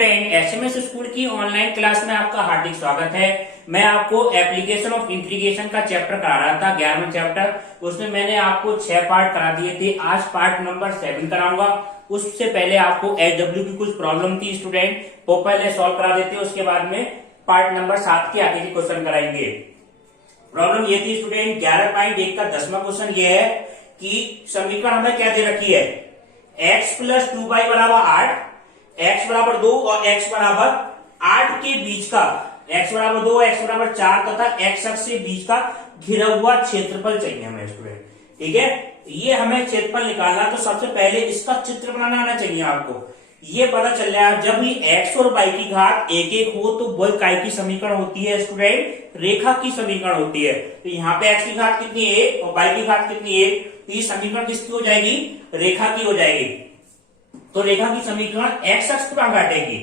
Student, SMS school की online class में आपका हार्दिक स्वागत है। मैं आपको एप्लीकेशन ऑफ इंटीग्रेशन का चैप्टर करा रहा था, 11वां चैप्टर। उसमें मैंने आपको 6 पार्ट करा दिए थे। आज पार्ट नंबर 7 कराऊंगा। उससे पहले आपको एचडब्ल्यू की कुछ प्रॉब्लम थी स्टूडेंट, वो पहले सॉल्व करा देते, उसके बाद में पार्ट नंबर 7 के आगे के क्वेश्चन कराएंगे। प्रॉब्लम ये थी स्टूडेंट, 11.1 का 10वां क्वेश्चन ये है कि समीकरण हमें क्या दे रखी है, x प्लस 2y बराबर 8, x बराबर 2 और x बराबर 8 के बीच का, x बराबर 2, x बराबर 4 तथा x अक्ष से बीच का घिरा हुआ क्षेत्रफल चाहिए हमें स्टूडेंट। ठीक है, ये हमें क्षेत्रफल निकालना, तो सबसे पहले इसका चित्र बनाना आना चाहिए आपको। ये पता चल रहा है, जब भी x और y की घात एक एक हो तो वह काय की समीकरण होती है स्टूडेंट, रेखा की समीकरण होती है। तो यहाँ पे x की घात कितनी है और y की घात कितनी है, तो ये समीकरण किसकी हो जाएगी, रेखा की हो जाएगी। तो रेखा की समीकरण x अक्ष पर काटेगी।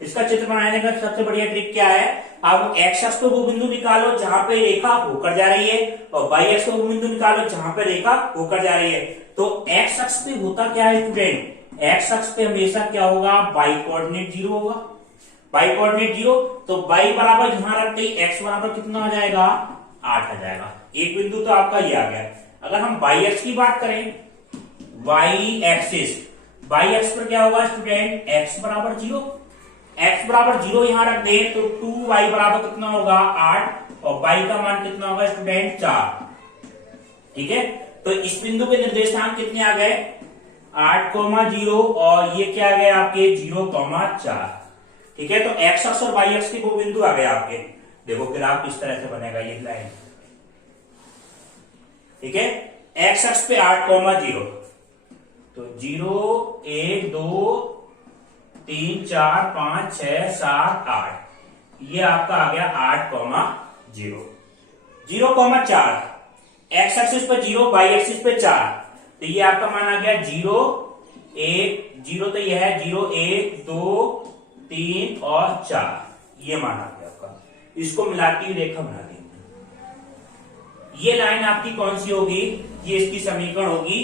इसका चित्र बनाने का सबसे बढ़िया ट्रिक क्या है, आप x अक्ष पे वो बिंदु निकालो जहां पे रेखा होकर जा रही है और y अक्ष पे वो बिंदु निकालो जहां पे रेखा होकर जा रही है। तो x अक्ष पे होता क्या है स्टूडेंट, x अक्ष पे हमेशा क्या होगा, y कोऑर्डिनेट 0 होगा। y कोऑर्डिनेट 0, तो y बराबर यहां रखते ही x बराबर कितना आ जाएगा, 8 आ जाएगा। एक बिंदु तो आपका ये आ गया। अगर हम y अक्ष की बात करें, y एक्सिस, y अक्ष पर क्या होगा स्टूडेंट, x बराबर 0, x बराबर 0 यहां रख दे तो 2y बराबर कितना होगा, 8 और y का मान कितना होगा स्टूडेंट, 4। ठीक है, तो इस बिंदु के निर्देशांक कितने आ गए, 8,0 और ये क्या आ गए आपके 0,4। ठीक है, तो x अक्ष और y अक्ष के वो बिंदु आ गए आपके। देखो ग्राफ किस तरह से बनेगा, ये लाइन। ठीक है, x अक्ष पे 8,0, तो 0 1 2 3 4 5 6 7 8, ये आपका आ गया 8,0 0,4। x एक्सिस पे 0, y एक्सिस पे 4, तो ये आपका मान आ गया 0 1 0, तो यह है 0 1 2 3 और 4, ये मान आ गया आपका। इसको मिलाती हुई रेखा बना देंगे। ये लाइन आपकी कौन सी होगी, ये इसकी समीकरण होगी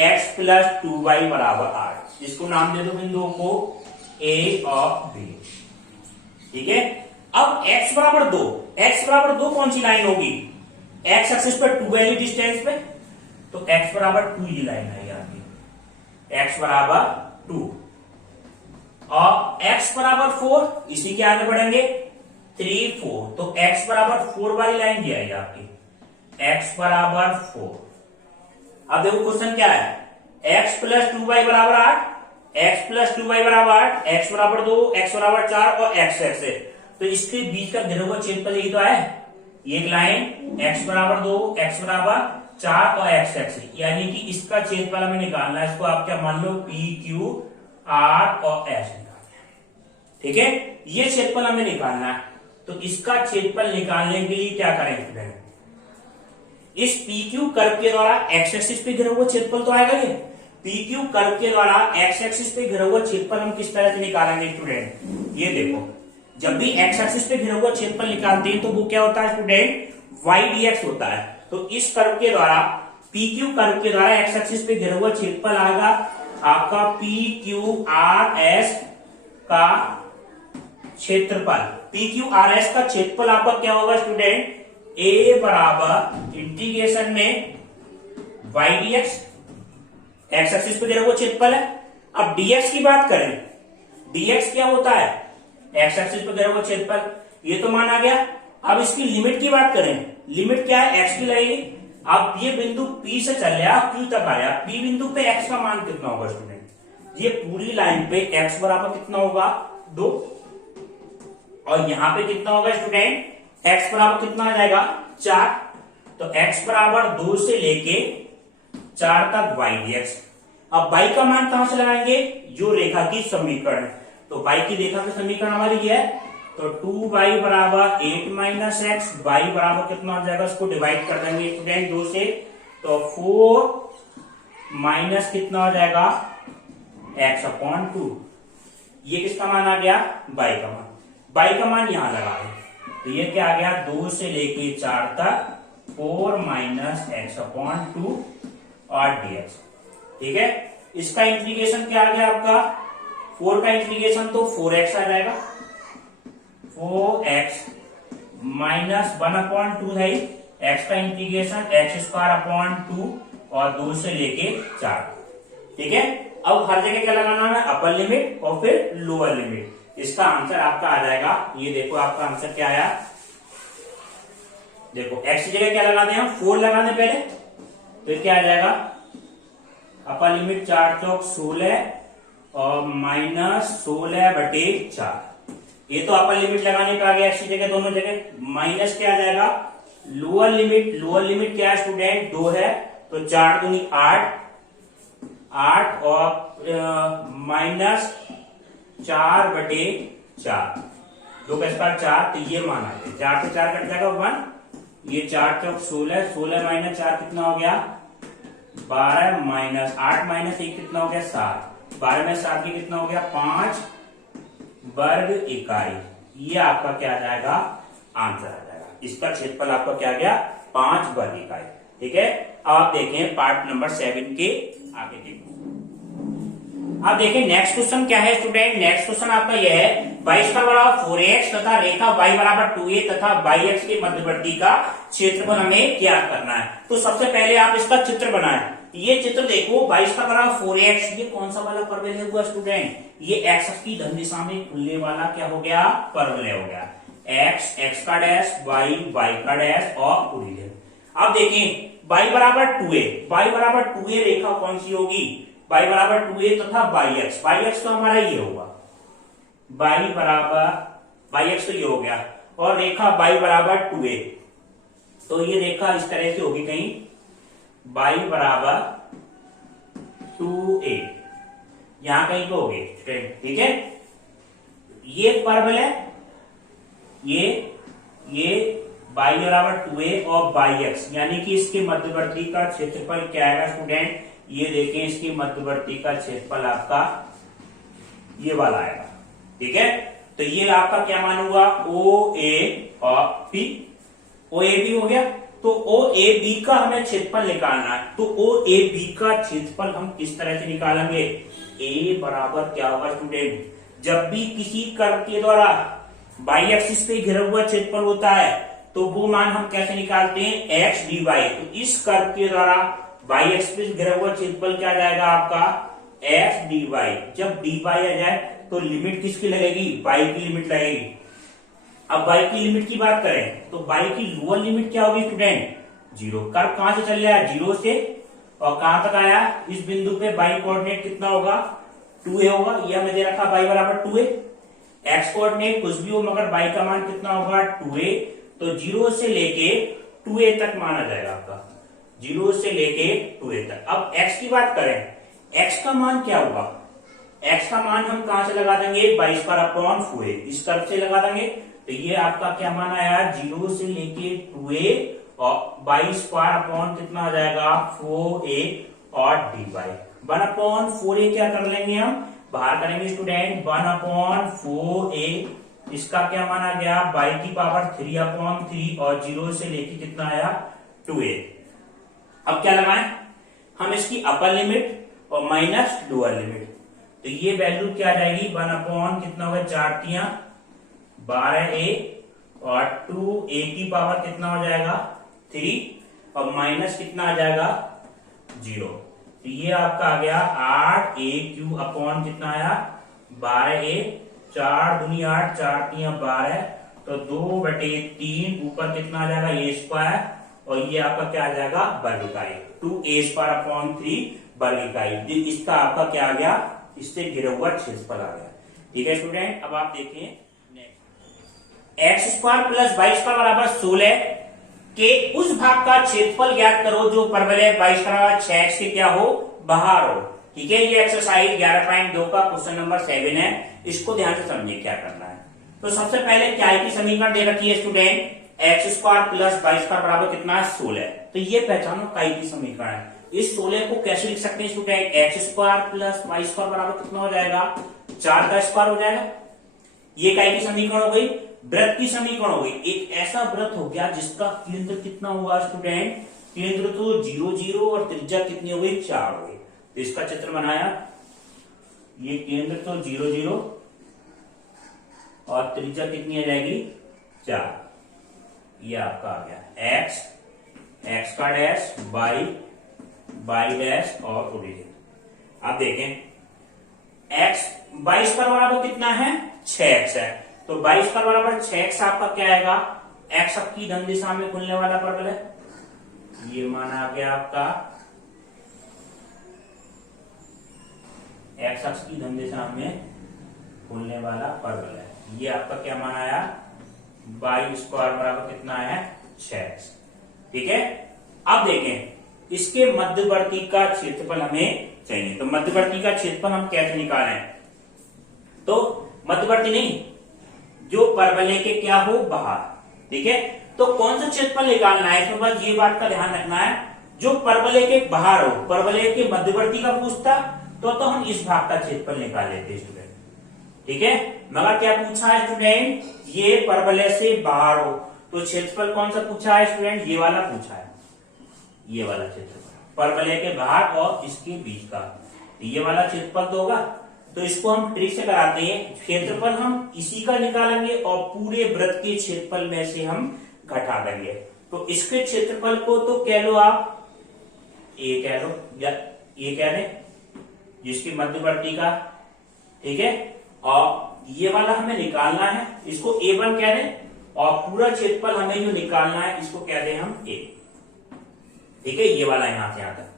x प्लस 2y बराबर 8। इसको नाम दे दो बिंदुओं को a और b। ठीक है, अब x बराबर 2, x बराबर 2 कौन सी लाइन होगी, x एक्सिस पर 2 वैल्यू डिस्टेंस पे, तो x बराबर 2 ये लाइन है आपकी, x बराबर 2 और x बराबर 4, इसी के आगे बढ़ेंगे 3 4, तो x बराबर 4 वाली लाइन ये है आपकी, x बराबर 4। अब देखो क्वेश्चन क्या है, x प्लस 2y बराबर 8, x प्लस 2y बराबर 8, x बराबर 2, x बराबर 4 और x x है, तो इसके बीच का घिरा हुआ क्षेत्रफल यही तो है, ये एक लाइन x बराबर 2, x बराबर 4 और x x, यानी कि इसका क्षेत्रफल हमें निकालना है। इसको आप क्या मान लो, p q r और s निकालना है। ठीक है, ये क्षेत्रफल हमें निकालना है, तो इसका क्षेत्रफल निकालने के लिए क्या करें स्टूडेंट, इस PQ कर्व के द्वारा x एक्सिस पे घिरा हुआ क्षेत्रफल तो आएगा, ये PQ कर्व के द्वारा x एक्सिस पे घिरा हुआ क्षेत्रफल हम किस तरह से निकालेंगे स्टूडेंट, ये देखो, जब भी x एक्सिस पे घिरा हुआ क्षेत्रफल निकालते हैं तो वो क्या होता है स्टूडेंट, y dx होता है। तो इस कर्व के द्वारा, PQ कर्व के द्वारा x एक्सिस पे घिरा हुआ क्षेत्रफल आएगा आपका PQRS का क्षेत्रफल। PQRS का क्षेत्रफल आपका क्या होगा स्टूडेंट, a बराबर इंटीग्रेशन में y dx, x एक्सिस पे घिरा हुआ क्षेत्रफल है। अब dx की बात करें, dx क्या होता है, x एक्सिस पे घिरा हुआ क्षेत्रफल, ये तो मान आ गया। अब इसकी लिमिट की बात करें, लिमिट क्या है, x की लगेगी। अब ये बिंदु P से चल रहा, Q तक आया, P बिंदु पे x का मान कितना होगा स्टूडेंट, ये पूरी लाइन पे x बराबर कितना होगा, 2, और यहां पे कितना होगा स्टूडेंट, x बराबर कितना आ जाएगा, 4। तो x बराबर 2 से लेके 4 तक y dx। अब y का मान कहां से लगाएंगे, जो रेखा की समीकरण है, तो y की रेखा की समीकरण हमारी ये है, तो 2y बराबर 8 माइनस एक्स, y बराबर कितना हो जाएगा, उसको डिवाइड कर देंगे स्टूडेंट 2 से, तो 4 माइनस कितना हो जाएगा, x अपॉन 2। ये किसका मान आ गया, y का मान, y का मान यहां लगा है, तो ये क्या आ गया, 2 से लेके 4 तक 4 माइनस एक्स अपॉन 2 और dx। ठीक है, इसका इंटीग्रेशन क्या आ गया आपका, 4 का इंटीग्रेशन तो 4x आ जाएगा, 4x माइनस 1/2 है x का इंटीग्रेशन x² 2 और 2 से लेके 4। ठीक है, अब हर जगह क्या लगाना है, अपर लिमिट और फिर लोअर लिमिट। इसका आंसर आपका आ जाएगा, ये देखो आपका आंसर क्या आया, देखो x की जगह क्या लगा दें हम, 4 लगा दें पहले, फिर क्या आ जाएगा, अपर लिमिट 4 चौक 16 और माइनस 16/4। ये तो अपर लिमिट लगाने पे आ गया x की जगह, दोनों जगह माइनस क्या आ जाएगा, लोअर लिमिट, लोअर लिमिट क्या है स्टूडेंट, 2 है, तो 4 दूनी 8 और माइनस 4/4, 2 का स्क्वायर 4, तो ये मान आ गया, 4 से 4 कट जाएगा 1, ये 4 चौक 16, 16 माइनस 4 कितना हो गया 12, माइनस 8 माइनस 1 कितना हो गया 7, 12 में 7 की कितना हो गया 5 वर्ग इकाई। ये आपका क्या आ जाएगा, आंसर आ जाएगा। इसका क्षेत्रफल आपका क्या आ गया, 5 वर्ग इकाई। ठीक है, अब आप देखें पार्ट नंबर 7 के आगे देखो। अब देखें नेक्स्ट क्वेश्चन क्या है स्टूडेंट, नेक्स्ट क्वेश्चन आपका यह है, y² बराबर 4x तथा रेखा y बराबर 2a तथा yx के मध्यवर्ती का क्षेत्रफल हमें ज्ञात करना है। तो सबसे पहले आप इसका चित्र बनाएं। ये चित्र देखो, y² बराबर 4x, ये कौन सा वाला परवलय हुआ स्टूडेंट, ये x की धन दिशा में खुलने वाला क्या हो गया, परवलय हो गया, x का डैश, y का डैश और ओरिजिन। अब देखें y बराबर 2a, y बराबर 2a रेखा कौन सी होगी, y बराबर 2a तथा yx तो हमारा ये होगा, y बराबर yx तो ये हो गया, और रेखा y बराबर 2a, तो ये रेखा इस तरह से होगी कहीं, y बराबर 2a, यहां कहीं पे होगी। ठीक है, ये परवलय, ये y बराबर 2a और yx, यानी कि इसके मध्यवर्ती का क्षेत्रफल क्या आएगा स्टूडेंट, ये देखें इसके मध्यवर्ती का क्षेत्रफल आपका ये वाला आएगा। ठीक है, तो ये आपका क्या मान हुआ, OA और P, OAB हो गया। तो OAB का हमें क्षेत्रफल निकालना है, तो OAB का क्षेत्रफल हम किस तरह से निकालेंगे, A बराबर क्या होगा स्टूडेंट, जब भी किसी कर्व के द्वारा y एक्सिस पे घिरा हुआ क्षेत्रफल होता है तो वो मान हम कैसे निकालते हैं, x dy। तो इस कर्व के द्वारा y एक्सिस पे घिरा हुआ क्षेत्रफल क्या जाएगा आपका, x dy। जब dy आ जाए तो लिमिट किसकी लगेगी, y की लिमिट लगेगी। अब y की लिमिट की बात करें तो y की लोअर लिमिट क्या होगी स्टूडेंट, 0। कर्व कहां से चल रहा है, 0 से, और कहां तक आया, इस बिंदु पे y कोऑर्डिनेट कितना होगा, 2a होगा, ये हमें दे रखा y बराबर 2a। x कोऑर्डिनेट कुछ भी हो मगर y का मान कितना होगा 2a, तो 0 से लेके 2a तक माना जाएगा आपका, 0 से लेके 2a तक। अब x की बात करें, x का मान क्या होगा, x का मान हम कहां से लगा देंगे, y²/4a, इस तरफ से लगा देंगे, तो ये आपका क्या मान आया, 0 से लेके 2a और y² कितना आ जाएगा 4a और dy। 1/4a क्या कर लेंगे हम, बाहर करेंगे स्टूडेंट, 1/4a, इसका क्या माना गया, y की पावर 3/3 और 0 से लेके कितना आया 2a। अब क्या लगाएं हम, इसकी अपर लिमिट और माइनस लोअर लिमिट, तो ये वैल्यू क्या आ जाएगी, 1/ कितना होगा 4 12a और 2a की पावर कितना हो जाएगा 3 और माइनस कितना आ जाएगा 0। तो ये आपका आ गया 8a³ कितना आया 12a, 4 दूनी 8, 4 3 12, तो 2/3 ऊपर कितना आ जाएगा a², और ये आपका क्या आ जाएगा वर्ग इकाई, 2a² 3 वर्ग इकाई। इसका आपका क्या आ गया, इससे घिरा हुआ क्षेत्रफल आ गया। ठीक है स्टूडेंट, अब आप देखिए x² + y² बराबर 16 के उस भाग का क्षेत्रफल ज्ञात करो जो परवलय y² 6x के क्या हो, बाहर हो। ठीक है, ये एक्सरसाइज 11.2 का क्वेश्चन नंबर 7 है, इसको ध्यान से समझिए क्या करना है। तो सबसे पहले क्या की समीकरण दे रखी है स्टूडेंट, x² + y² बराबर कितना है 16, तो ये पहचानो काई की समीकरण है। इस 16 को कैसे लिख सकते हैं स्टूडेंट, x² + y² बराबर कितना हो जाएगा 4 का स्क्वायर हो जाएगा। ये काई की समीकरण हो गई, वृत्त की समीकरण हो गई। एक ऐसा वृत्त हो गया जिसका केंद्र कितना हुआ स्टूडेंट, केंद्र तो 0 0 और त्रिज्या कितनी हो गई 4 हो गई। तो इसका चित्र बनाया, ये केंद्र तो 0 0 और त्रिज्या कितनी आ जाएगी 4। ये आपका आ गया एक्स, एक्स का डैश, वाई, वाई डैश और ओरिजिन। अब देखें एक्स 22 पर बराबर कितना है 6x है, तो 22 पर बराबर 6x आपका क्या आएगा, x अक्ष की धन दिशा में खुलने वाला परवल है। ये मान आ गया आपका x अक्ष की धन दिशा में खुलने वाला परवल है। ये आपका क्या मान आया, वाई स्क्वायर बराबर कितना है 6x। ठीक है, अब देखें इसके मध्यवर्ती का क्षेत्रफल हमें चाहिए, तो मध्यवर्ती का क्षेत्रफल हम कैसे निकालें, तो मध्यवर्ती नहीं, जो परवलय के क्या हो बाहर। ठीक है, तो कौन सा क्षेत्रफल निकालना है, इसमें बस ये बात का ध्यान रखना है, जो परवलय के बाहर हो। परवलय के मध्यवर्ती का पूछता तो हम इस भाग का क्षेत्रफल निकाल लेते स्टूडेंट। ठीक है, मगर क्या पूछा है स्टूडेंट, ये परवलय से बाहर हो, तो क्षेत्रफल कौन सा पूछा है स्टूडेंट, ये वाला पूछा है, ये वाला क्षेत्रफल परवलय के बाहर और इसके बीच का, ये वाला क्षेत्रफल तो होगा। तो इसको हम ट्रिक से कराते हैं, क्षेत्रफल हम इसी का निकालेंगे और पूरे वृत्त के क्षेत्रफल में से हम घटा देंगे। तो इसके क्षेत्रफल को तो कह लो आप ए कह लो या ये कह दे, जिसकी मध्यवर्ती का। ठीक है, और ये वाला हमें निकालना है, इसको A1 कह दें, और पूरा क्षेत्रफल हमें जो निकालना है इसको कह दें हम A। ठीक है, ये वाला यहां से यहां तक,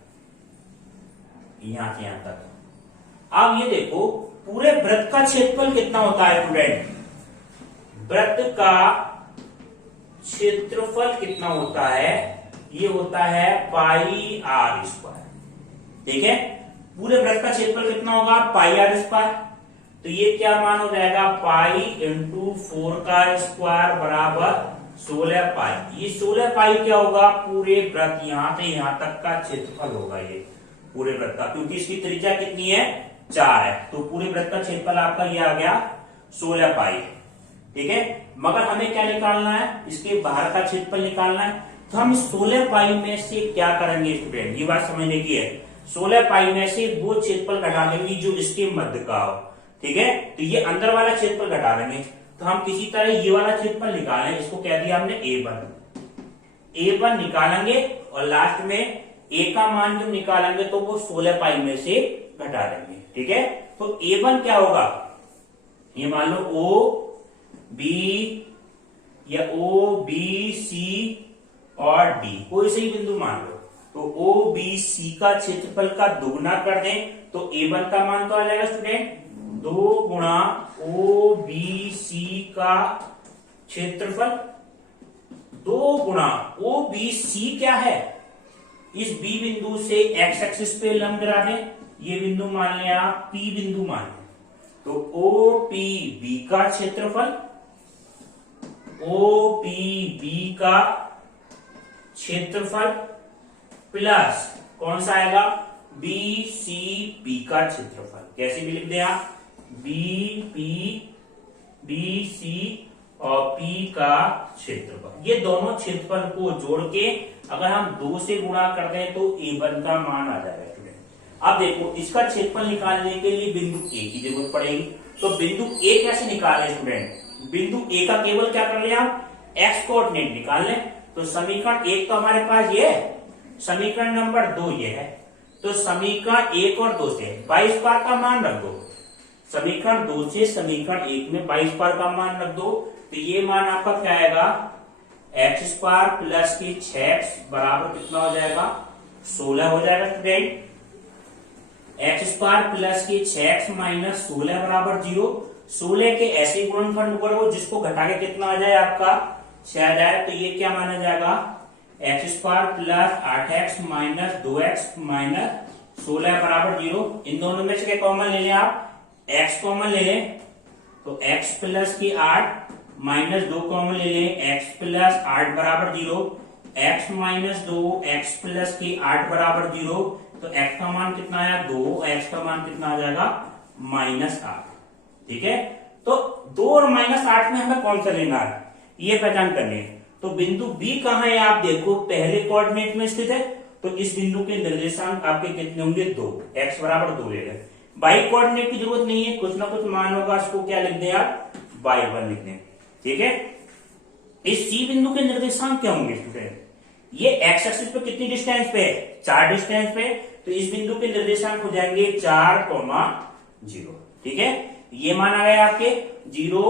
यहां से यहां तक। अब ये देखो पूरे वृत्त का क्षेत्रफल कितना होता है स्टूडेंट, वृत्त का क्षेत्रफल कितना होता है, ये होता है पाई आर स्क्वायर। ठीक है, पूरे वृत्त का क्षेत्रफल कितना होगा पाई आर स्क्वायर, तो ये क्या मान हो जाएगा पाई इंटू 4 का स्क्वायर बराबर 16 पाई। ये 16 पाई क्या होगा, पूरे वृत्त यहां से यहां तक का क्षेत्रफल होगा ये पूरे वृत्त का, क्योंकि इसकी त्रिज्या कितनी है 4 है, तो पूरे वृत्त का क्षेत्रफल आपका ये आ गया 16 पाई। ठीक है, मगर हमें क्या निकालना है, इसके बाहर का क्षेत्रफल निकालना है, तो हम 16 पाई में से क्या करेंगे स्टूडेंट, ये बात समझने की है, 16 पाई में से वो क्षेत्रफल घटा देंगे जो इसके मध्य का हो। ठीक है, तो ये अंदर वाला क्षेत्रफल घटा देंगे, तो हम किसी तरह ये वाला क्षेत्रफल निकालें, इसको कह दिया हमने A1 निकालेंगे, और लास्ट में A का मान जब निकालेंगे तो वो 16 पाई में से घटा देंगे। ठीक है, तो A1 क्या होगा, ये मान लो O B या O B C और D कोई सही बिंदु मान लो, तो O B C का क्षेत्रफल का दुगुना कर दें तो A1 का मान तो आ जाएगा स्टूडेंट 2 गुणा O B C का क्षेत्रफल, 2 गुणा O B C क्या है, इस B बिंदु से x एक्सिस पे लंब गिरा दें, ये बिंदु मान लें आप P बिंदु मान लें, तो OPB का क्षेत्रफल, OPB का क्षेत्रफल प्लस कौन सा आएगा BCP का क्षेत्रफल, कैसे भी लिख दें आप BP BC और P का क्षेत्रफल, ये दोनों क्षेत्रफल को जोड़ के अगर हम 2 से गुणा कर दें तो A1 का मान आ जाएगा स्टूडेंट। अब देखो इसका क्षेत्रफल निकालने के लिए बिंदु A की जरूरत पड़ेगी, तो बिंदु A कैसे निकालें स्टूडेंट, बिंदु A का केवल क्या कर ले आप x कोऑर्डिनेट निकाल लें, तो समीकरण 1 तो हमारे पास ये है, समीकरण नंबर 2 ये है, तो समीकरण 1 और 2 से 22 पार का मान रख दो, समीकरण 2 से समीकरण 1 में 22 पार का मान रख दो, तो ये मान आपका क्या आएगा एक्स स्क्वायर प्लस की 6x बराबर कितना हो जाएगा 16 हो जाएगा स्टूडेंट, एक्स स्क्वायर प्लस की 6x माइनस 16 बराबर 0। 16 के ऐसे गुणनखंड करो जिसको घटा के कितना आ जाए आपका 6 आ जाए, तो ये क्या माना जाएगा x square plus 8x minus 2x minus 16 बराबर 0। इन दोनों में से क्या कॉमन ले लें आप, x कॉमन ले लें, तो x प्लस की 8 माइनस 2 कॉमन ले लें, x प्लस 8 बराबर 0, x माइनस 2 x प्लस की 8 बराबर 0, तो x का मान कितना आया 2, x का मान कितना आ जाएगा -8। ठीक है, तो 2 और -8 में हमें कौन सा लेना है ये पहचान करनी है। तो बिंदु B कहाँ है आप देखो, पहले कोऑर्डिनेट में स्थित है, तो इस बिंदु के निर्देशांक आपके कितने होंगे 2, x बराबर 2 ले लें, y कोऑर्डिनेट की जरूरत नहीं है, कुछ ना कुछ मान होगा, उसको क्या लिख दें आप, y1 लिख दें। ठीक है, इस C बिंदु के निर्देशांक क्या होंगे स्टूडेंट, ये एक्स एक्सिस पे कितनी डिस्टेंस पे है, 4 डिस्टेंस पे, तो इस बिंदु के निर्देशांक हो जाएंगे 4,0। ठीक है, ये मान आ गए आपके 0,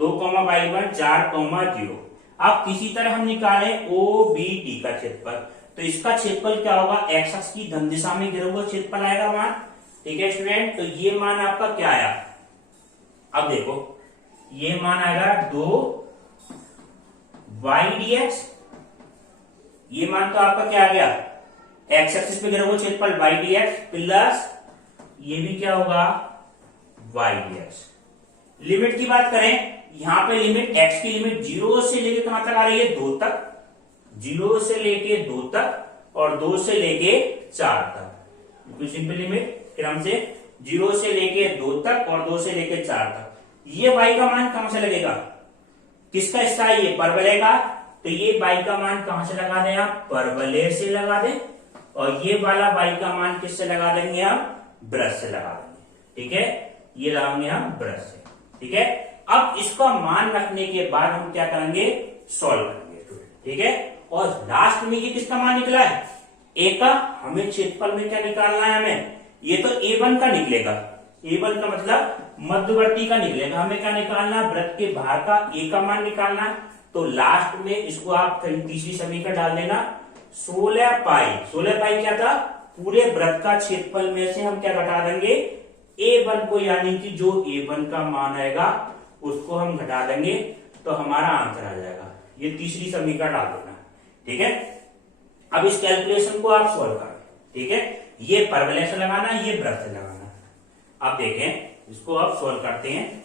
2,y1, 4,0। अब किसी तरह हम निकालें OBD का क्षेत्रफल, तो इसका क्षेत्रफल क्या होगा, एक्स एक्सिस की धन दिशा में गिरा हुआ क्षेत्रफल आएगा मान। ठीक है स्टूडेंट, तो ये मान आपका क्या आया, अब देखो ये मान आएगा 2y/dx, ये मान तो आपका क्या आ गया, एक्स एक्सिस पे गिरा हुआ क्षेत्रफल y/dx प्लस ये भी क्या होगा y/dx। लिमिट की बात करें, यहां पे लिमिट x की लिमिट 0 से लेके कहां तक आ रही है, 2 तक, 0 से लेके 2 तक और 2 से लेके 4 तक, सिंपल लिमिट क्रम से 0 से लेके 2 तक और 2 से लेके 4 तक। ये y का मान कहां से लगेगा, किसका हिस्सा है, ये परवलय का, तो ये y का मान कहां से लगा दें आप, परवलय से लगा दें, और ये वाला y का मान किससे लगा देंगे आप, ब्रश से लगा देंगे। ठीक है, ये लगाएंगे हम ब्रश से। ठीक है, अब इसका मान रखने के बाद हम क्या करेंगे, सॉल्व करेंगे। ठीक है, और लास्ट में ये किसका मान निकला है, ए का, हमें क्षेत्रफल में क्या निकालना है, हमें ये तो A1 का निकलेगा, A1 का मतलब मध्यवर्ती का निकलेगा, हमें क्या निकालना, वृत्त के बाहर का A का मान निकालना। तो लास्ट में इसको आप तीसरी समीकरण डाल देना, 16 पाई क्या था, पूरे वृत्त का क्षेत्रफल में से हम क्या घटा देंगे, A1 को, यानी कि जो A1 का मान आएगा उसको हम घटा देंगे, तो हमारा आंसर आ जाएगा। ये तीसरी समीकरण डाल देना। ठीक है, अब इस कैलकुलेशन को आप सॉल्व करें। ठीक है, ये परवलय से लगाना, ये ब्रश से लगाना। अब देखें, इसको आप सॉल्व करते हैं।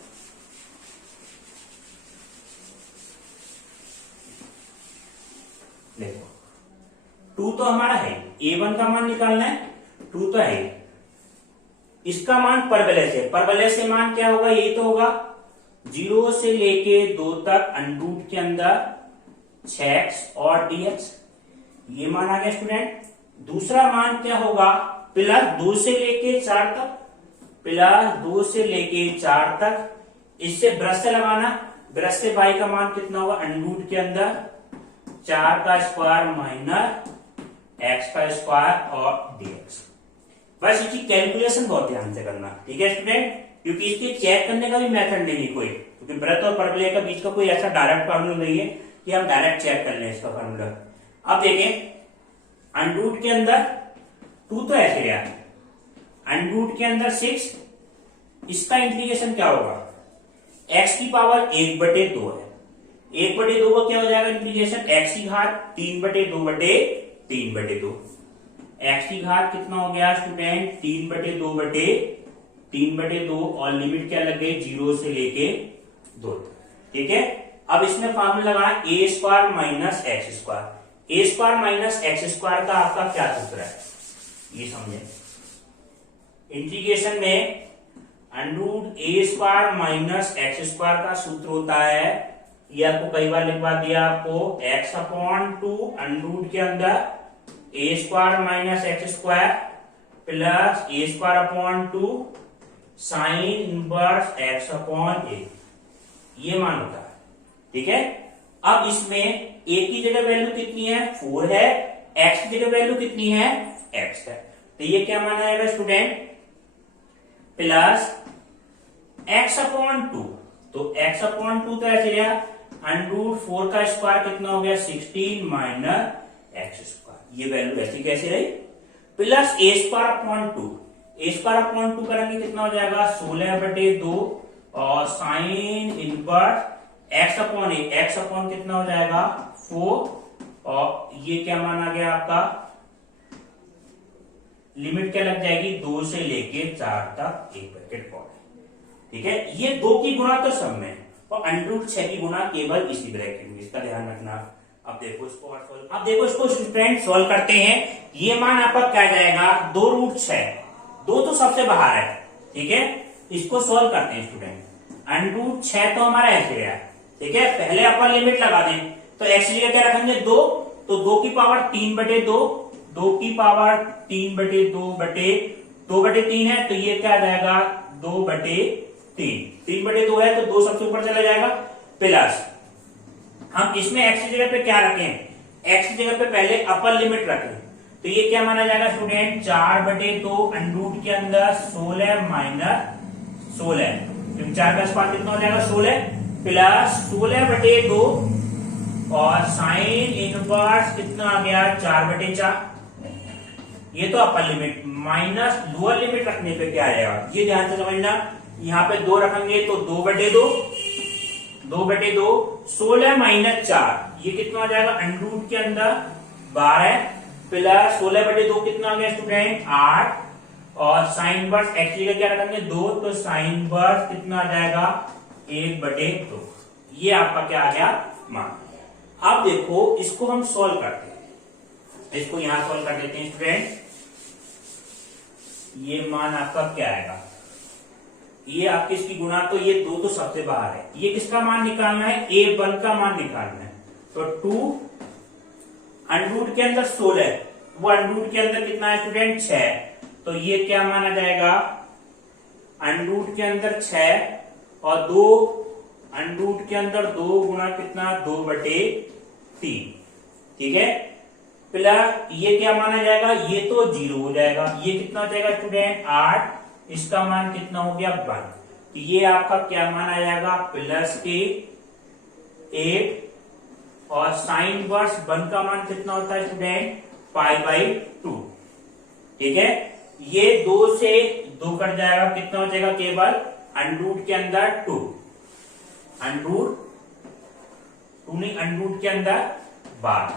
देखो 2 तो हमारा है, A1 का मान निकालना है, 2 तो है, इसका मान परवलय से मान क्या होगा, यही तो होगा 0 से लेके 2 तक √ के अंदर 6x और dx, ये मान आ गया स्टूडेंट। दूसरा मान क्या होगा, प्लस 2 से लेके 4 तक, प्लस 2 से लेके 4 तक, इससे ब्रश से लगाना, ब्रश से y का मान कितना होगा, √ के अंदर 4 का स्क्वायर माइनस x का स्क्वायर और dx। बस इसकी कैलकुलेशन बहुत ध्यान से करना। ठीक है स्टूडेंट, क्योंकि इसके चेक करने का भी मेथड नहीं है कोई, क्योंकि वृत्त और परवलय का बीच का कोई ऐसा डायरेक्ट फार्मूला नहीं है कि हम डायरेक्ट चेक कर लें इसका फार्मूला। अब देखें, √ के अंदर 2 तो ऐसे गया, √ के अंदर 6, इसका इंटीग्रेशन क्या होगा, x की पावर 1/2 है, 1/2 का क्या हो जाएगा इंटीग्रेशन, x की घात 3/2/3/2, x की घात कितना हो गया स्टूडेंट, 3/2/3/2, और लिमिट क्या लग गई, 0 से लेके 2 तक। ठीक है, अब इसमें फार्मूला लगाना, a² minus x², a² - x² का आपका क्या सूत्र है, ये समझे। इंटीग्रेशन में √a² माइनस x² का सूत्र होता है, ये आपको कई बार लिखवा दिया, आपको x/2 √ के अंदर a² minus x² plus a²/2 sine inverse x/a, ये मान होता है। ठीक है, अब इसमें a की जगह वैल्यू कितनी है, 4 है, x की जगह वैल्यू कितनी है, x है, तो ये क्या माना जाएगा स्टूडेंट, प्लस x/2, तो x/2 तो ऐसे गया, √4 का स्क्वायर कितना हो गया, 16 माइनस x², ये वैल्यू ऐसी कैसे रही, प्लस a²/2, a²/2 करेंगे कितना हो जाएगा, 16/2 और साइन इनवर्स x/a, x/ कितना हो जाएगा 4, और ये क्या माना गया आपका, लिमिट क्या लग जाएगी, 2 से लेके 4 तक 1/4। ठीक है, ये 2 की गुणा तो सब में, और √6 की गुणा केवल इसी ब्रैकेट में, इसका ध्यान रखना। अब देखो इसको स्टूडेंट सोल्व करते हैं। ये मान आपका क्या जाएगा, 2√6, 2 तो सबसे बाहर है। ठीक है, इसको सोल्व करते हैं स्टूडेंट। √6 तो हमारा ऐसे गया, ठीक है, पहले अपन लिमिट लगा दें, तो x जगह क्या रखेंगे 2, तो 2 की पावर 3/2, 2 की पावर 3/2/2 2/3 है तो ये क्या आ जाएगा 2/3। 3/2 है तो 2 सबसे ऊपर चला जाएगा, प्लस हम इसमें x की जगह पे क्या रखें, x की जगह पे पहले अपर लिमिट रखें, तो ये क्या माना जाएगा स्टूडेंट 4/2 अंडरूट के अंदर 16 माइनस 16, क्योंकि 4 का स्क्वायर कितना हो जाएगा 16, प्लस 16/2 और साइन इनवर्स कितना आ गया 4/4। ये तो upper limit, minus lower limit रखने पे क्या आएगा, ये ध्यान से समझना। यहाँ पे 2 रखेंगे तो 2/2, 16 माइनस 4 ये कितना आ जाएगा अंडरूट के अंदर 12, प्लस 16/2 कितना आ गया स्टूडेंट 8, और साइन इनवर्स एक्स की जगह क्या रखेंगे 2, तो साइन इनवर्स कितना आ जाएगा 1/2। ये आपका क्या आ गया मान। अब देखो इसको हम सॉल्व करते हैं, इसको यहां सॉल्व कर देते हैं स्टूडेंट। ये मान आपका क्या आएगा, ये आपकी इसकी गुणा, तो ये 2 तो सबसे बाहर है, ये किसका मान निकालना है a1 का मान निकालना है, तो 2 अंडरूट के अंदर 16, वो अंडरूट के अंदर कितना है स्टूडेंट 6, तो ये क्या माना जाएगा अंडरूट के अंदर 6 और 2 अंडरूट के अंदर 2 गुना कितना 2/3, ठीक है, प्लस ये क्या माना जाएगा, ये तो 0 हो जाएगा, ये कितना हो जाएगा स्टूडेंट 8, इसका मान कितना हो गया 1, तो ये आपका क्या मान आ जाएगा प्लस के 8, और साइन वर्स 1 का मान कितना होता है स्टूडेंट π/2, ठीक है। ये 2 से 2 कट जाएगा, कितना हो जाएगा केवल अंडरूट के अंदर 2, अंडरूट 2 नहीं अंडरूट के अंदर 12,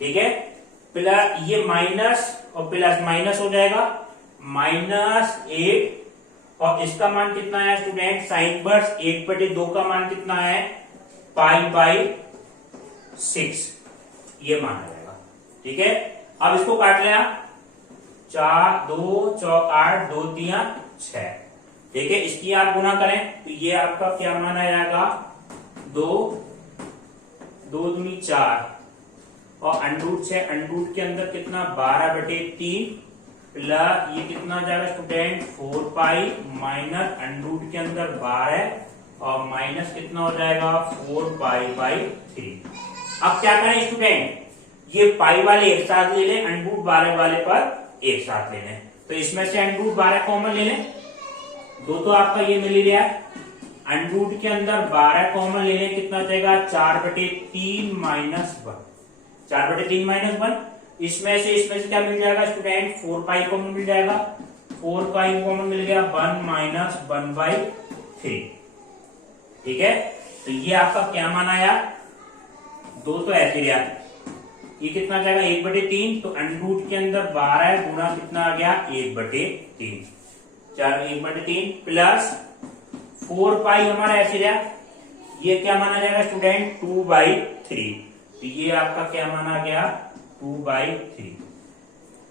ठीक है, प्लस ये माइनस और प्लस माइनस हो जाएगा -8, और इसका मान कितना है स्टूडेंट साइन वर्स 1/2 का मान कितना है π/6, ये मान आ जाएगा, ठीक है। अब इसको काट लेना, 4 2 4 8 2 3 6, ठीक है, इसकी आप गुना करें तो ये आपका क्या मान आ जाएगा 2 2 दूनी 4, और अंडरूट 6 अंडरूट के अंदर कितना 12/3, प्लस ये कितना जाएगा स्टूडेंट 4π माइनस अंडरूट के अंदर 12 और माइनस कितना हो जाएगा 4π/3। अब क्या करें स्टूडेंट, ये पाई वाले एक साथ ले लें, अंडरूट 12 वाले पर एक साथ ले लें, तो इसमें से अंडरूट 12 कॉमन ले लें, 2 तो आपका ये मिल ही गया, अंडरूट के अंदर 12 कॉमन ले लें, कितना जाएगा 4/3 माइनस 1, 4/3 माइनस 1, इसमें से क्या मिल जाएगा स्टूडेंट 4π कॉमन मिल जाएगा, 4π कॉमन मिल गया 1 माइनस 1/3, ठीक है, तो ये आपका क्या मान आया 2 तो ऐसे गया, ये कितना जाएगा 1/3, तो अंडरूट के अंदर 12 गुना कितना आ गया 1/3, 1/3 प्लस 4π हमारा ऐसे गया, ये क्या माना जाएगा स्टूडेंट 2/3, तो ये आपका क्या माना गया 2/3।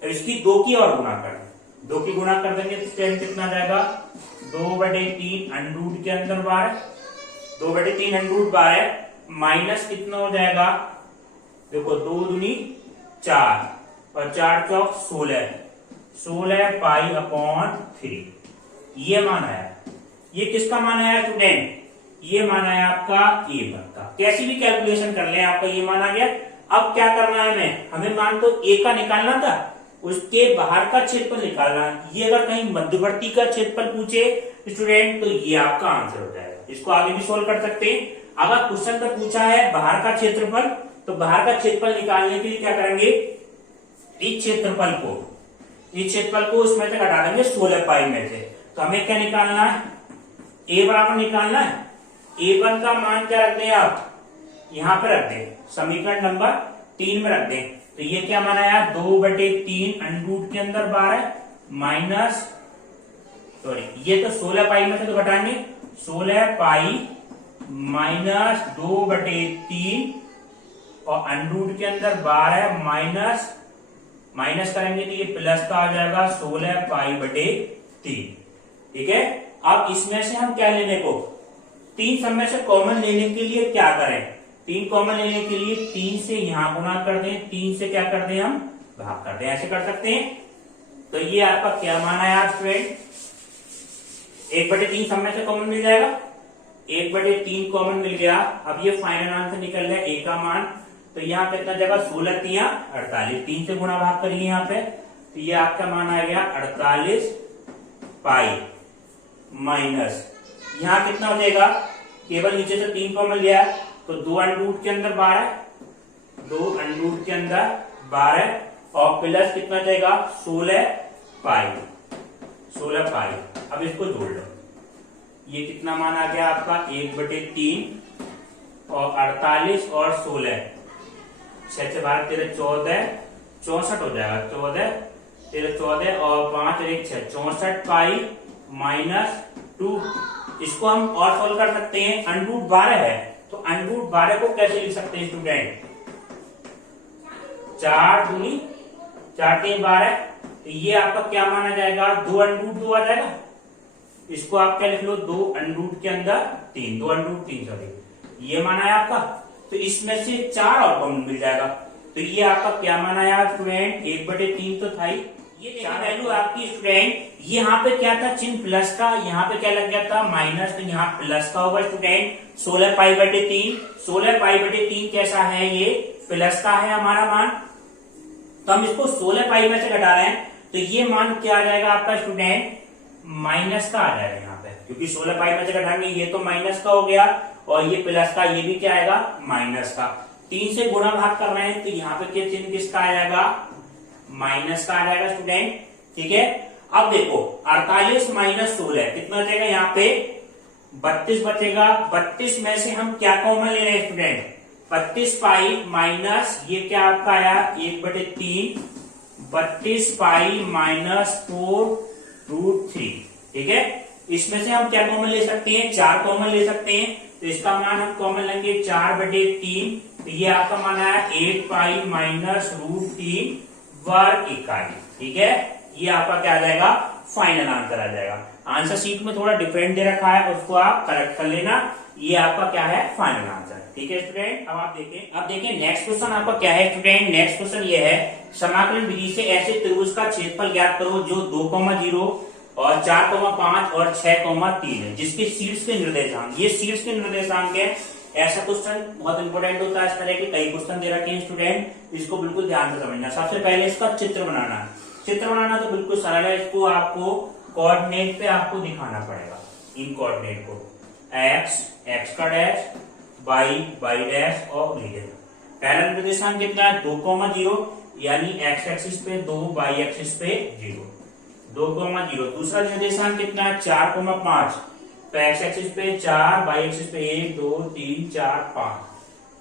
अब इसकी 2 की और गुणा कर दें, 2 की गुणा कर देंगे तो स्टूडेंट कितना जाएगा 2/3 अंडरूट के अंदर 12, 2/3 अंडरूट 12 माइनस कितना हो जाएगा, देखो 2 दूनी 4 और 4 चौक 16, 16π/3, ये मान आया। ये किसका मान आया स्टूडेंट, ये मान आया आपका a1 का, कैसी भी कैलकुलेशन कर ले आपका ये मान आ गया। अब क्या करना है हमें मान तो a का निकालना था, उसके बाहर का क्षेत्रफल निकालना है। ये अगर कहीं मध्यवर्ती का क्षेत्रफल पूछे स्टूडेंट तो ये आपका आंसर हो जाएगा, इसको आगे भी सोल्व कर सकते हैं। अगर क्वेश्चन का पूछा है बाहर का क्षेत्रफल, तो बाहर का क्षेत्रफल निकालने के लिए क्या करेंगे, इस क्षेत्रफल को उसमें से घटा देंगे 16π में से, तो हमें क्या निकालना है a बराबर निकालना है, a1 का मान क्या रख दें आप यहां पे रख दें, समीकरण नंबर 3 में रख दें, तो ये क्या माना है 2/3 अंडरूट के अंदर 12 माइनस ये तो 16π में से तो घटाएंगे 16π माइनस 2/3 और अंडरूट के अंदर 12 माइनस करेंगे तो ये प्लस का आ जाएगा 16π/3, ठीक है। अब इसमें से हम क्या लेने को 3 सब में से कॉमन लेने के लिए क्या करें, 3 कॉमन लेने के लिए 3 से यहां गुणा कर दें, 3 से क्या कर दें हम भाग कर दें, ऐसे कर सकते हैं। तो ये आपका क्या माना है यार स्टूडेंट, 1/3 सब में से कॉमन मिल जाएगा, 1/3 कॉमन मिल गया। अब ये फाइनल आंसर निकल रहा है ए का मान। तो यहाँ कितना जगह 16 तिया 48, 3 से गुणा भाग करिए यहाँ पे, तो ये आपका मान आ गया 48 पाई माइनस, यहाँ कितना हो जाएगा, केवल नीचे से 3 कॉमन लिया तो 2 अंडर रूट के अंदर 12, 2 अंडर रूट के अंदर 12 और प्लस कितना जाएगा 16 पाई, 16 पाई। अब इसको जोड़ लो, ये कितना मान आ गया आपका 1/3 और 48 और 16, 6 से 12 13 14 64 हो जाएगा, 14 13 14 और 5 और 1 6 64 पाई माइनस 2। इसको हम और सॉल्व कर सकते हैं, अंडर रूट 12 है तो अंडर रूट 12 को कैसे लिख सकते हैं स्टूडेंट, 4 दूनी 4 3 12, तो ये आपका क्या माना जाएगा 2 अंडर रूट 2 आ जाएगा। इसको आप क्या लिख लो 2 अंडर रूट के अंदर 3, 2 अंडर रूट 3 सॉरी, ये माना है आपका। तो इसमें से 4 और कॉमन मिल जाएगा, तो ये आपका क्या माना है स्टूडेंट 1/3 तो था ही। ये वैल्यू आपकी स्टूडेंट, यहाँ पे क्या था चिन्ह प्लस का, यहाँ पे क्या लग गया था माइनस, तो यहाँ प्लस का होगा स्टूडेंट 16 पाई/3। 16 पाई/3 कैसा है, ये प्लस का है हमारा मान, तो हम इसको 16 पाई में से घटा रहे हैं, तो ये मान क्या आ जाएगा आपका स्टूडेंट माइनस का आ जाएगा यहाँ पे, क्योंकि 16 पाई में से घटाएंगे, ये तो माइनस का हो गया और ये प्लस का, ये भी क्या आएगा माइनस का। 3 से गुणा भाग कर रहे हैं तो यहाँ पे क्या चिन्ह किसका आ जाएगा, माइनस का आ जाएगा स्टूडेंट, ठीक है। अब देखो 48 माइनस 16 कितना बचेगा, यहाँ पे 32 बचेगा। 32 में से हम क्या कॉमन ले रहे हैं स्टूडेंट, 32 पाई माइनस ये क्या आपका आया 1/3, 32 पाई माइनस 4√3, ठीक है। इसमें से हम क्या कॉमन ले सकते हैं, 4 कॉमन ले सकते हैं, तो इसका मान हम कॉमन लेंगे 4/3, तो ये आपका मान आया 8 पाई माइनस √3 वर्ग इकाई, ठीक है। ये आपका क्या आ जाएगा फाइनल आंसर आ जाएगा। आंसर शीट में थोड़ा डिफरेंट दे रखा है, उसको आप करेक्ट कर लेना, ये आपका क्या है फाइनल आंसर, ठीक है स्टूडेंट। अब आप देखें नेक्स्ट क्वेश्चन आपका क्या है स्टूडेंट। नेक्स्ट क्वेश्चन ये है, समाकलन विधि से ऐसे त्रिभुज का क्षेत्रफल ज्ञात करो जो 2,0 और 4,5 और 6,3 है, जिसके शीर्ष के निर्देशांक, ये शीर्ष के निर्देशांक है। ऐसा क्वेश्चन बहुत इंपॉर्टेंट होता है, इस तरह के कई क्वेश्चन दे रखे हैं स्टूडेंट, इसको बिल्कुल ध्यान से समझना। सबसे पहले इसका चित्र बनाना, चित्र बनाना तो बिल्कुल सरल है, इसको आपको कोऑर्डिनेट पे आपको दिखाना पड़ेगा, इन कोऑर्डिनेट को x का डैश, y डैश और रीजन। पहला निर्देशांक कितना है 2,0 यानी x एक्सिस पे 2, y एक्सिस पे 0, 2,0। दूसरा निर्देशांक कितना है 4,5, तो x एक्सिस पे 4, y एक्सिस पे 1 2 3 4 5,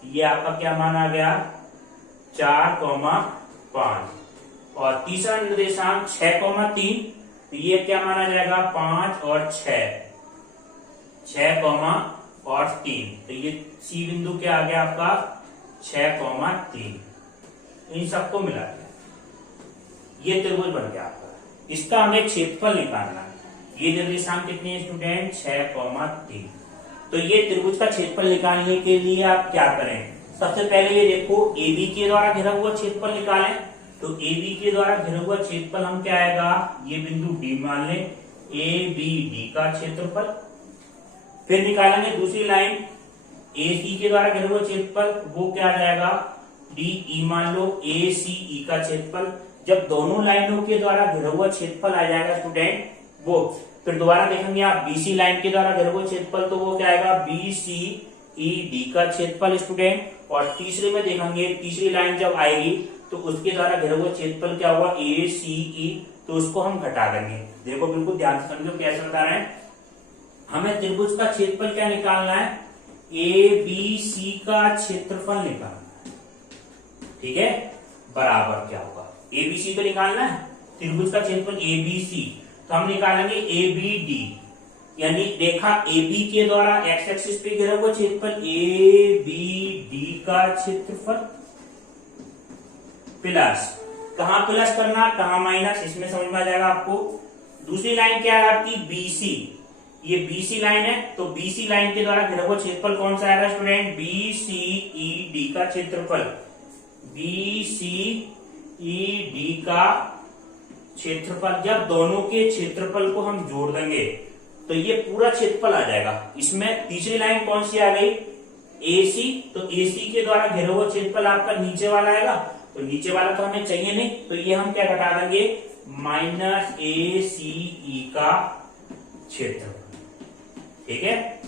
ये आपका क्या मान आ गया 4,5। और तीसरा निर्देशांक 6,3, तो ये क्या माना जाएगा 5 और 6, 6,3, तो ये सी बिंदु क्या आ गया आपका 6,3, इन सबको मिला दिया, ये त्रिभुज बन गया आपका। इसका हमें क्षेत्रफल निकालना है, ये निर्देशांक कितने हैं स्टूडेंट 6,3। तो ये त्रिभुज का क्षेत्रफल निकालने के लिए आप क्या करें, सबसे पहले ये देखो AB के द्वारा घिरा हुआ क्षेत्रफल निकालें, तो AB के द्वारा घिरा हुआ क्षेत्रफल हम क्या आएगा, ये बिंदु D मान लें, ABD का क्षेत्रफल। फिर निकालेंगे दूसरी लाइन AC के द्वारा घिरा हुआ क्षेत्रफल, वो क्या आ जाएगा DE मान लो, ACE का क्षेत्रफल। जब दोनों लाइनों के द्वारा घिरा हुआ क्षेत्रफल आ जाएगा स्टूडेंट वो, फिर दोबारा देखेंगे आप BC लाइन के द्वारा घिरा हुआ क्षेत्रफल, तो वो क्या आएगा BCED का क्षेत्रफल स्टूडेंट। और तीसरे में देखेंगे, तीसरी लाइन जब आएगी तो उसके द्वारा घिरा हुआ क्षेत्रफल क्या हुआ ACE, तो उसको हम घटा देंगे। देखो बिल्कुल ध्यान से समझो कैसे बता रहे हैं, हमें त्रिभुज का क्षेत्रफल क्या निकालना है, ABC का क्षेत्रफल निकालना है, ठीक है। बराबर क्या होगा ABC तो निकालना है, त्रिभुज का क्षेत्रफल ABC, तो हम निकालेंगे ABD, यानी रेखा AB के द्वारा x एक्सिस पे घिरा हुआ क्षेत्रफल ABD का क्षेत्रफल प्लस, कहां प्लस करना कहां माइनस, इसमें समझ में आ जाएगा आपको। दूसरी लाइन क्या है आपकी BC, ये BC लाइन है, तो BC लाइन के द्वारा घिरा हुआ क्षेत्रफल कौन सा आएगा स्टूडेंट BCED का क्षेत्रफल, BCED का क्षेत्रफल, जब दोनों के क्षेत्रफल को हम जोड़ देंगे तो ये पूरा क्षेत्रफल आ जाएगा। इसमें तीसरी लाइन कौन सी आ गई, AC, तो AC के द्वारा घिरा हुआ क्षेत्रफल आपका नीचे वाला आएगा, तो नीचे वाला तो हमें चाहिए नहीं, तो ये हम क्या घटा देंगे, -ACE का क्षेत्रफल। ठीक है,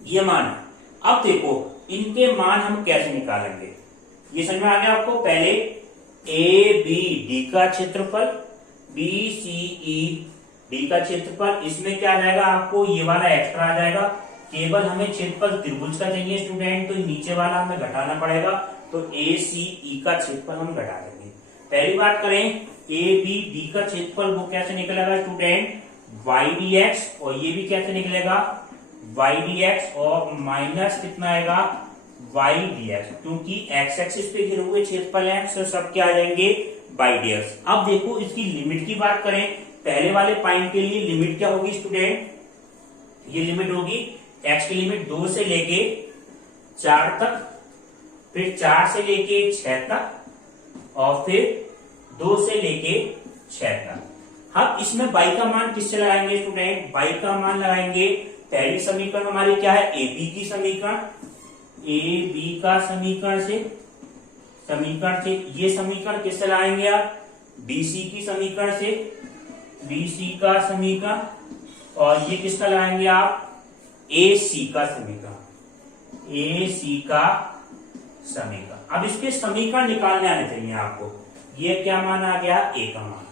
ये मान। अब देखो इनके मान हम कैसे निकालेंगे, ये समझ में आ गया आपको। पहले ABD का क्षेत्रफल, BCE D का क्षेत्रफल, इसमें क्या आ जाएगा आपको, ये वाला एक्स्ट्रा आ जाएगा। केवल हमें क्षेत्रफल त्रिभुज का चाहिए स्टूडेंट, तो नीचे वाला हमें घटाना पड़ेगा, तो ACE का क्षेत्रफल हम घटा देंगे। पहली बात करें ABD का क्षेत्रफल, वो कैसे निकलेगा स्टूडेंट, YDX, और ये भी कैसे निकलेगा, YDX, और माइनस कितना आएगा, YDX, क्योंकि एक्स एक्सिस पे घिरे हुए क्षेत्रफल है, तो सब क्या आ जाएंगे, YDX। अब देखो इसकी लिमिट की बात करें, पहले वाले पॉइंट के लिए लिमिट क्या होगी स्टूडेंट, ये लिमिट होगी x की लिमिट 2 से लेके 4 तक, फिर 4 से लेके 6 तक, और फिर 2 से लेके 6 तक। हम इसमें y का मान किससे लगाएंगे स्टूडेंट, y का मान लगाएंगे, पहली समीकरण हमारी क्या है, AB की समीकरण, AB का समीकरण से ये समीकरण किससे लाएंगे आप, BC की समीकरण से, BC का समीकरण, और ये किसका लाएंगे आप, AC का समीकरण, AC का समीकरण। अब इसके समीकरण निकालने आने चाहिए आपको। ये क्या मान आ गया, A का मान।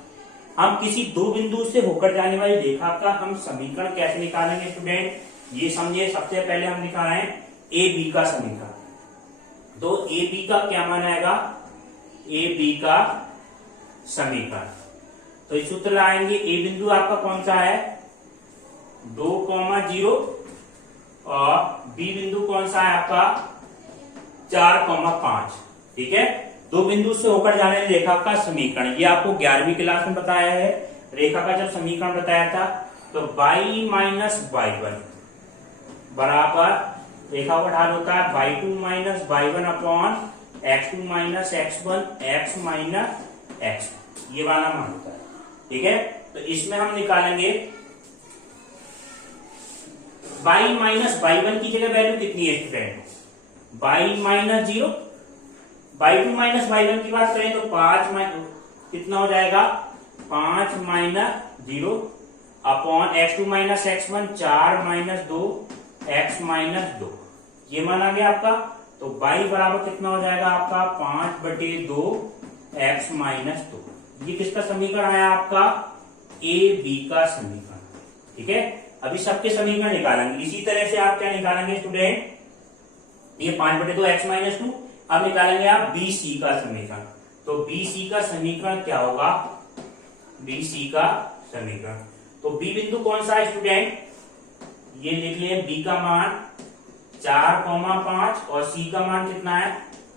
हम किसी दो बिंदु से होकर जाने वाली रेखा का हम समीकरण कैसे निकालेंगे स्टूडेंट, ये समझिए। सबसे पहले हम निकाल रहे हैं AB का समीकरण, तो AB का क्या मान आएगा, AB का समीकरण, तो इस सूत्र लाएंगे। A बिंदु आपका कौन सा है, 2,0, और B बिंदु कौन सा है आपका, 4,5। ठीक है, दो बिंदु से होकर जाने वाली रेखा का समीकरण, ये आपको 11वीं क्लास में बताया है। रेखा का जब समीकरण बताया था, तो y माइनस y1 बराबर, रेखा का ढाल होता है y2 minus y1 upon x2 minus x1 x minus x, ये वाला मान होता है। ठीक है, तो इसमें हम निकालेंगे y माइनस y1 की जगह वैल्यू कितनी है student, y minus 0, y2 minus y1 की बात करें तो 5 कितना हो जाएगा, 5 minus 0 upon x2 minus x1 4 minus 2 x minus 2, ये मान आ गया आपका। तो y बराबर कितना हो जाएगा आपका, 5/2 x माइनस 2। ये किसका समीकरण आया आपका, AB का समीकरण। ठीक है, अभी सबके समीकरण निकालेंगे। इसी तरह से आप क्या निकालेंगे स्टूडेंट, ये 5/2 x माइनस 2। अब निकालेंगे आप BC का समीकरण, तो BC का समीकरण क्या होगा, BC का समीकरण, तो B बिंदु कौन सा है स्टूडेंट, ये लिख लिए, B का मान 4,5 और C का मान कितना है,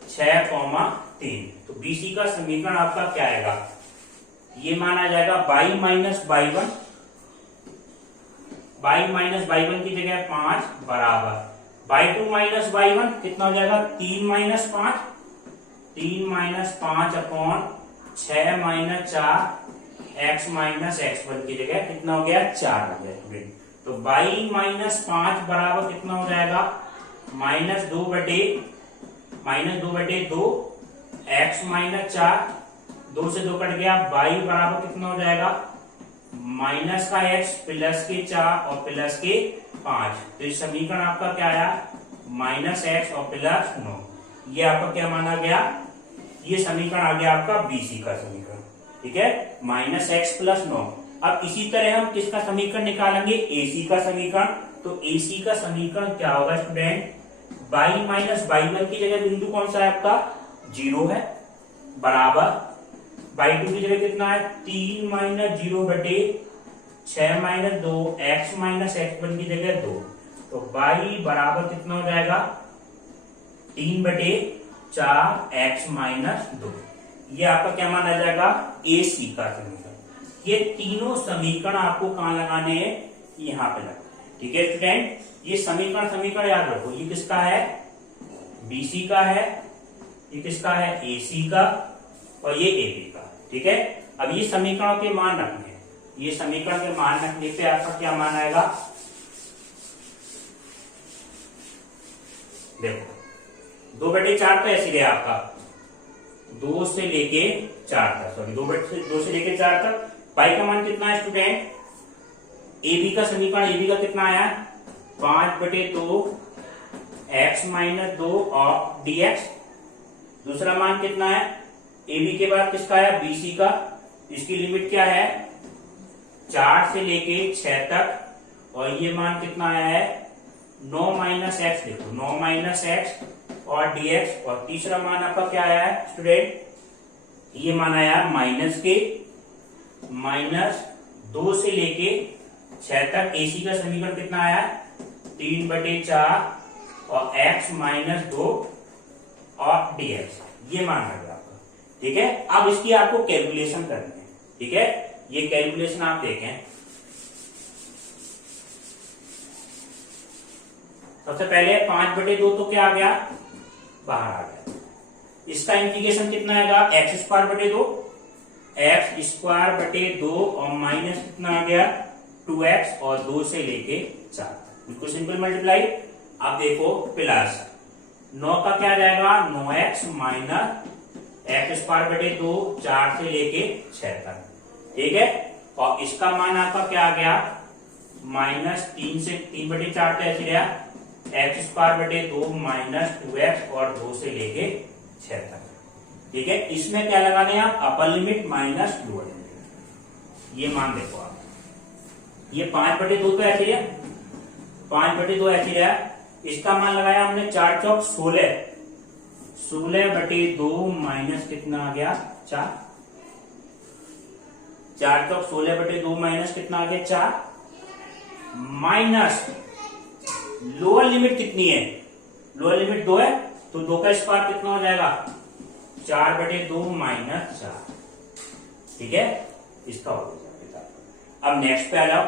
6,3। तो BC का समीकरण आपका क्या आएगा, ये मान आ जाएगा y minus y1, y minus y1 की जगह 5 बराबर y2 माइनस y1 कितना हो जाएगा, 3 minus 5 upon 6 minus 4 x minus x1 की जगह कितना हो गया, 4 हो गया। तो y माइनस 5 बराबर कितना हो जाएगा, -2/2 x माइनस 4, 2 से 2 कट गया, y बराबर कितना हो जाएगा, माइनस का x प्लस के 4 और प्लस के 5। तो इस समीकरण आपका क्या आया, -x और प्लस 9, ये आपका क्या माना गया, ये समीकरण आ गया आपका BC का समीकरण। ठीक है, -x प्लस 9। अब इसी तरह हम किसका समीकरण निकालेंगे, AC का समीकरण। तो AC का समीकरण क्या होगा स्टूडेंट, y माइनस y1 की जगह बिंदु कौन सा है आपका, 0 है, बराबर y2 की जगह कितना है, 3 minus 0/6 minus 2 x minus x1 की जगह 2। तो y बराबर कितना हो जाएगा, 3/4 x माइनस 2, ये आपका क्या मान आ जाएगा, AC का समीकरण। ये तीनों समीकरण आपको कहां लगाने हैं, यहां पे लगाने। ठीक है स्टूडेंट, ये समीकरण याद रखो, ये किसका है, BC का है, ये किसका है, AC का, और ये AB का। ठीक है, अब ये समीकरणों के मान रखने हैं, ये समीकरण के मान रखने पे आपका क्या मान आएगा, देखो 2/4 तो ऐसे गया आपका 2 से लेके 4 तक, सॉरी 2 से लेके 4 तक। पाई का मान कितना है स्टूडेंट, ए बी का समीकरण, ए बी का कितना आया 5/2 x - 2 ऑफ dx। दूसरा मान कितना है, ए बी के बाद किसका आया बी सी का, इसकी लिमिट क्या है 4 से लेके 6 तक, और ये मान कितना आया है 9 - x, देखो 9 - x और dx। और तीसरा मान आपका क्या आया है स्टूडेंट, ये मान आया माइनस के -2 से लेके 6 तक। एसी का समीकरण कितना आया 3/4 और x - 2 और dx, ये मान आ गया आपका। ठीक है, अब इसकी आपको कैलकुलेशन करनी है। ठीक है, ये कैलकुलेशन आप देखें। सबसे पहले 5/2 तो क्या आ गया, बाहर आ गया। इसका इंटीग्रेशन कितना आएगा x² 2 और माइनस कितना आ गया 2x और 2 से लेके 4, बिल्कुल सिंपल मल्टीप्लाई। अब देखो प्लस 9 का क्या जाएगा 9x माइनस x² 2 4 से लेके 6 तक। ठीक है, और इसका मान आपका क्या आ गया -3 से 3/4 तो ऐसे गया x² 2 माइनस 2x और 2 से लेके 6 तक। ठीक है, इसमें क्या लगाने हैं आप upper limit minus lower limit. ये मान देखो आप, ये 5/2 तो ऐसे है, 5/2 ऐसे है, इसका मान लगाया हमने 4 चौक 16, 16/2 माइनस कितना आ गया 4, 4 चौक 16/2 माइनस कितना आ गया 4, माइनस लोअर लिमिट कितनी है, लोअर लिमिट 2 है, तो 2 का स्क्वायर कितना हो जाएगा 4/2 माइनस 4। ठीक है, इसका हो जाएगा। अब नेक्स्ट पे आ जाओ।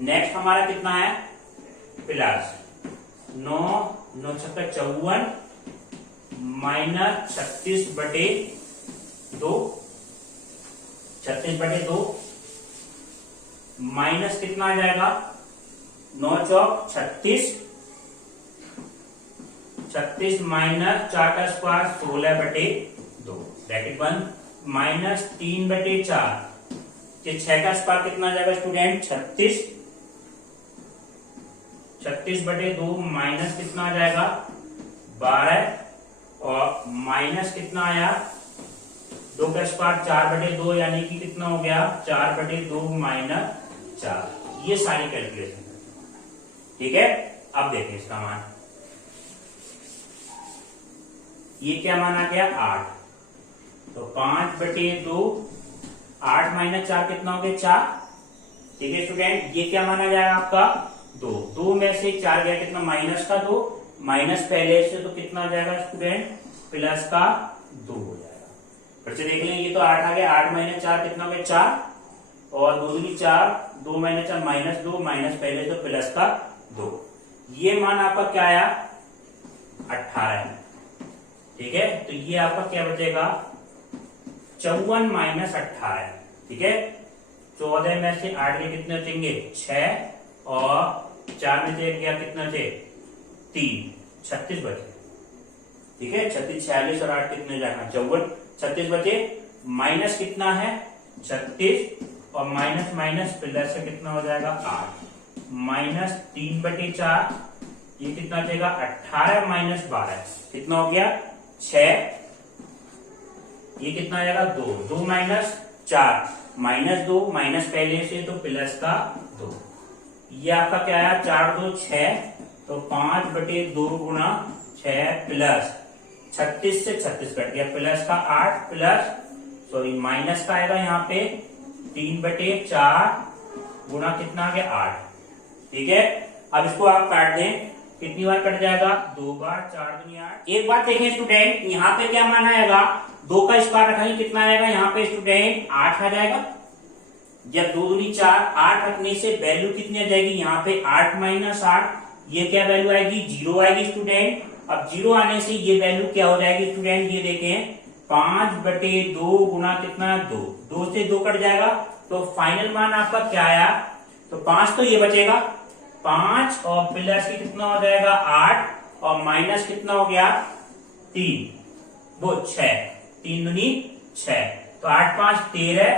नेक्स्ट हमारा कितना है प्लस 9 9 छक्का 54 माइनस 36/2, 36/2 माइनस कितना आ जाएगा 9 चौक 36, 36 माइनस 4 का स्क्वायर 16/2 ब्रैकेट बंद, माइनस 3/4, 6 का स्क्वायर कितना आ जाएगा स्टूडेंट 36, 36/2 माइनस कितना आ जाएगा 12, और माइनस कितना आया 2 का स्क्वायर 4/2 यानी कि कितना हो गया 4/2 माइनस 4। ये सारी कैलकुलेशन। ठीक है, अब देखें इसका मान, ये क्या माना गया 8, तो 5/2 8 माइनस 4 कितना हो गया 4। ठीक है स्टूडेंट, ये क्या माना जाएगा आपका 2, 2 में से 4 गया कितना माइनस का 2, माइनस पहले से तो कितना आ जाएगा स्टूडेंट प्लस का 2 हो जाएगा। फिर से देख लें, ये तो 8 आ गया, 8 माइनस 4 कितना हो गया 4, और 2 दूनी 4, 2 माइनस 4 -2 माइनस पहले तो प्लस का 2। ये मान आपका क्या आया 18 है। ठीक है, तो ये आपका क्या बचेगा 54 माइनस 18। ठीक है, 14 में से 8 के कितने बचेंगे 6, और 4 में से गया कितना थे 3, 36 बचे। ठीक है, 36 46 और 8 कितने जाना 54, 36 बचे, माइनस कितना है 36, और माइनस माइनस प्लस से कितना हो जाएगा 8, माइनस 3/4, ये कितना बचेगा 18 माइनस 12 कितना हो गया 6, ये कितना आ जाएगा 2, 2 माइनस 4 -2 माइनस पहले से तो प्लस का 2, ये आपका क्या आया 4 2 6, तो 5/2 गुणा 6 प्लस 36 से 36 कट गया प्लस का 8 प्लस सॉरी माइनस का आएगा यहाँ पे 3/4 गुणा कितना आ गया 8। ठीक है, अब इसको आप काट दें, कितनी बार कट जाएगा 2 बार, 4 दूनी 8। एक बात देखें स्टूडेंट, यहाँ पे क्या माना आएगा 2 का स्क्वायर रखेंगे कितना आएगा यहाँ पे स्टूडेंट 8 आ जाएगा। जब 2 दूनी 4, 8 रखने से वैल्यू कितनी आ जाएगी यहाँ पे 8 माइनस 8, ये क्या वैल्यू आएगी 0 आएगी स्टूडेंट। अब 0 आने से ये वैल्यू क्या हो जाएगी स्टूडेंट, ये देखें 5/2 गुना कितना, 2, 2 से 2 कट जाएगा, तो फाइनल मान आपका क्या आया, तो 5 तो ये बचेगा, 5 और प्लस की कितना हो जाएगा 8 और माइनस कितना हो गया 3, वो 6, 3 दूनी 6, तो 8 5 13,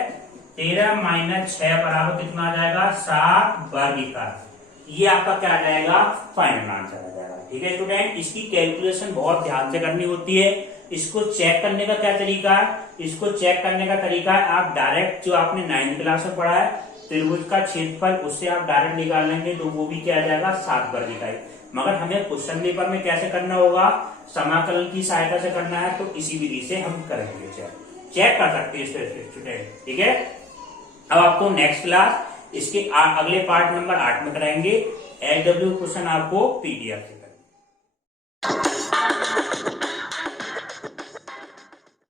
13 माइनस 6 बराबर कितना आ जाएगा 7 वर्ग। ये आपका क्या आ जाएगा, फाइनल आंसर आ जाएगा। ठीक है स्टूडेंट, इसकी कैलकुलेशन बहुत ध्यान से करनी होती है। इसको चेक करने का क्या तरीका है, इसको चेक करने का तरीका है, आप डायरेक्ट जो आपने 9th क्लास में पढ़ा है त्रिभुज का क्षेत्रफल, उससे आप डायरेक्ट निकाल लेंगे तो वो भी क्या आ जाएगा 7 वर्ग इकाई। मगर हमें क्वेश्चन पेपर में कैसे करना होगा, समाकलन की सहायता से करना है, तो इसी विधि से हम करेंगे, चेक कर सकते हैं स्टूडेंट। ठीक है, अब आपको नेक्स्ट क्लास इसके अगले पार्ट नंबर 8 में कराएंगे। LW क्वेश्चन आपको PDF